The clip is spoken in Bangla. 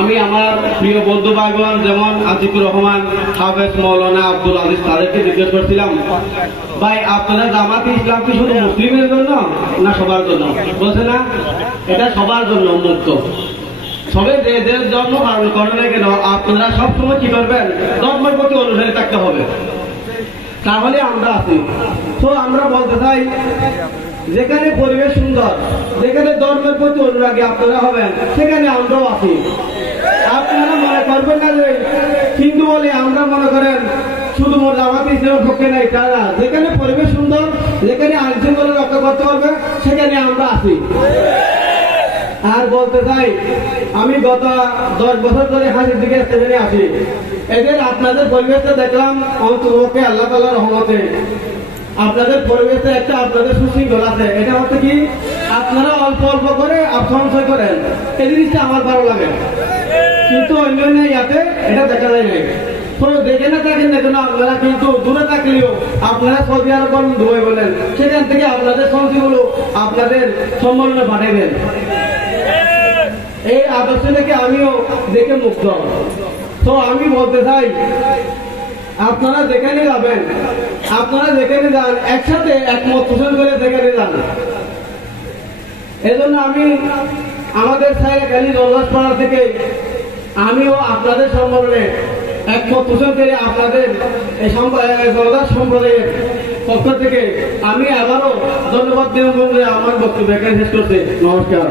আমি আমার প্রিয় বন্ধু ভাইবোন যেমন আজিকুর রহমান, হাফেজ, মৌলানা আব্দুল আজিজ তাদেরকে জিজ্ঞেস করছিলাম, ভাই আপনারা জামাতে ইসলাম কি শুধু মুসলিমের জন্য না সবার জন্য? বলছে না, এটা সবার জন্য উন্মুক্ত। সবে যে যে ধর্ম পালন করে না কেন আপনারা সবসময় কি করবেন, ধর্মের প্রতি অনুসারী থাকতে হবে, তাহলে আমরা আছি। তো আমরা বলতে চাই, যেখানে পরিবেশ সুন্দর, যেখানে ধর্মের প্রতি অনুরাগী আপনারা হবেন, সেখানে আমরাও আছি। আপনারা মনে করবেন না যে হিন্দু বলে আমরা মনে করেন শুধু জামাতে ইসলামের পক্ষে নাই, তারা যেখানে পরিবেশ সুন্দর, যেখানে আইন শৃঙ্খলা রক্ষা করতে পারবে, সেখানে আমরা আছি। আর বলতে চাই, আমি গত 10 বছর ধরে হাসির দিকে স্টেশনে আসি, এদের আপনাদের পরিবেশটা দেখলাম অন্ততপক্ষে আল্লাহ তাআলার রহমতে আপনাদের পরিবেশে একটা আপনাদের সুশৃঙ্খল আছে। এটা হচ্ছে কি, আপনারা অল্প অল্প করে সঞ্চয় করেন, এই জিনিসটা আমার ভালো লাগে, কিন্তু অন্যান্য ইয়াতে এটা দেখা যায় না। তো দেখে না থাকেন না কেন আপনারা, কিন্তু দূরে থাকলেও আপনারা সৌদি আরব বলেন, দুবাই বলেন, সেখান থেকে আপনাদের সঞ্চয়গুলো আপনাদের সম্মাননা পাঠাবেন। এই আদর্শ থেকে আমিও দেখে মুগ্ধ। তো আমি বলতে চাই, আপনারা যেখানে যাবেন, আপনারা যেখানে যান, একসাথে একমত পোষণ করে যেখানে যান। এজন্য আমি আমাদের সাইরাকালী জলদাসপাড়া থেকে আমিও আপনাদের সম্মেলনে একমত পোষণ করে আপনাদের এই জলদাস সম্প্রদায়ের পক্ষ থেকে আমি আবারও ধন্যবাদ দিয়ে আমার বক্তব্য এখানে শেষ করছি। নমস্কার।